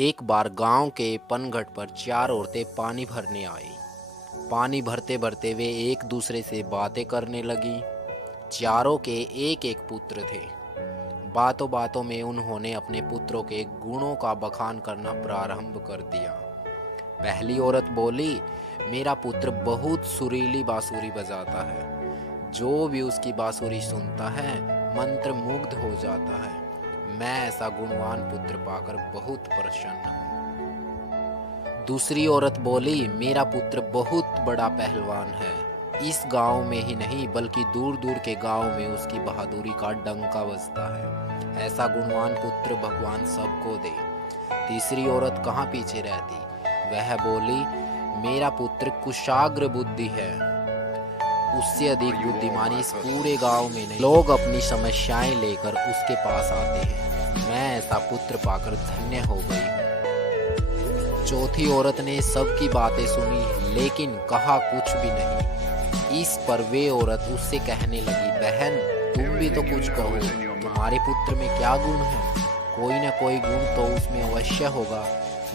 एक बार गांव के पनघट पर चार औरतें पानी भरने आई। पानी भरते भरते वे एक दूसरे से बातें करने लगी। चारों के एक एक पुत्र थे। बातों बातों में उन्होंने अपने पुत्रों के गुणों का बखान करना प्रारंभ कर दिया। पहली औरत बोली, मेरा पुत्र बहुत सुरीली बांसुरी बजाता है। जो भी उसकी बांसुरी सुनता है मंत्र मुग्ध हो जाता है। मैं ऐसा गुणवान पुत्र पाकर बहुत प्रसन्न हूँ। दूसरी औरत बोली, मेरा पुत्र बहुत बड़ा पहलवान है। इस गांव में ही नहीं बल्कि दूर दूर के गांव में उसकी बहादुरी का डंका बजता है। ऐसा गुणवान पुत्र भगवान सबको दे। तीसरी औरत कहाँ पीछे रहती, वह बोली, मेरा पुत्र कुशाग्र बुद्धि है। उससे अधिक बुद्धिमानी इस पूरे गांव में नहीं। लोग अपनी समस्याएं लेकर उसके पास आते हैं। मैं ऐसा पुत्र पाकर धन्य हो गई हूँ। चौथी औरत ने सबकी बातें सुनी लेकिन कहा कुछ भी नहीं। इस पर वे औरत उससे कहने लगी, बहन तुम भी तो कुछ कहो, तुम्हारे पुत्र में क्या गुण है? कोई न कोई गुण तो उसमें अवश्य होगा।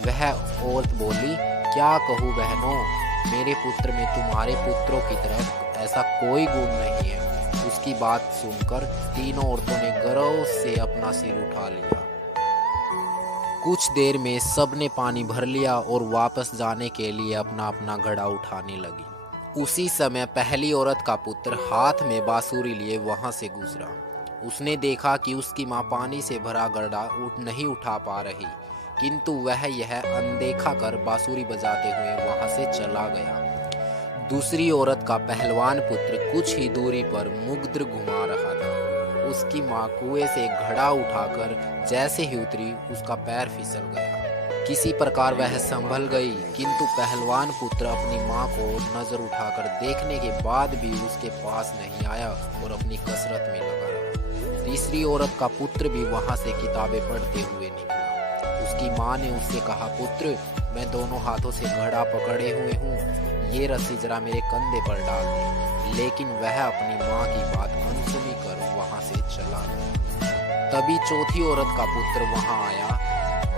वह औरत बोली, क्या कहूँ बहनों, मेरे पुत्र में तुम्हारे पुत्रों की तरह ऐसा कोई गुण नहीं है। उसकी बात सुनकर तीनों औरतों ने गर्व से अपना सिर उठा लिया। कुछ देर में सब ने पानी भर लिया और वापस जाने के लिए अपना अपना घड़ा उठाने लगी। उसी समय पहली औरत का पुत्र हाथ में बांसुरी लिए वहां से गुजरा। उसने देखा कि उसकी माँ पानी से भरा घड़ा नहीं उठा पा रही, किंतु वह यह अनदेखा कर बांसुरी बजाते हुए वहां से चला गया। दूसरी औरत का पहलवान पुत्र कुछ ही दूरी पर मुग्ध घुमा रहा था। उसकी माँ कुएं से घड़ा उठाकर जैसे ही उतरी उसका पैर फिसल गया। किसी प्रकार वह संभल गई, किंतु पहलवान पुत्र अपनी माँ को नजर उठाकर देखने के बाद भी उसके पास नहीं आया और अपनी कसरत में लगा रहा। तीसरी औरत का पुत्र भी वहां से किताबें पढ़ते हुए निकला। उसकी माँ ने उससे कहा, पुत्र मैं दोनों हाथों से घड़ा पकड़े हुए हूँ, ये रस्सी जरा मेरे कंधे पर डाल दे। लेकिन वह अपनी माँ की बात अनसुनी कर वहां से चला गया। तभी चौथी औरत का पुत्र वहां आया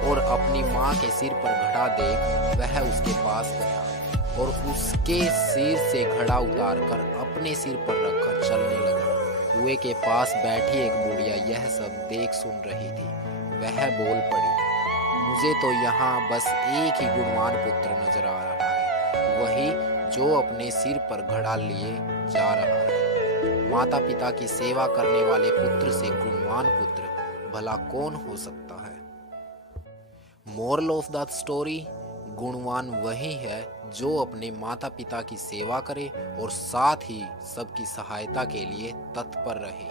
और अपनी माँ के सिर पर घड़ा देख वह उसके पास गया और उसके सिर से घड़ा उतारकर अपने सिर पर रखकर चलने लगा। कुएं के पास बैठी एक बुढ़िया यह सब देख सुन रही थी। वह बोल पड़ी, मुझे तो यहाँ बस एक ही गुणवान पुत्र नजर आ रहा है, वही जो अपने सिर पर घड़ा लिए जा रहा है। माता पिता की सेवा करने वाले पुत्र से गुणवान पुत्र भला कौन हो सकता है? मोरल ऑफ द स्टोरी, गुणवान वही है जो अपने माता पिता की सेवा करे और साथ ही सबकी सहायता के लिए तत्पर रहे।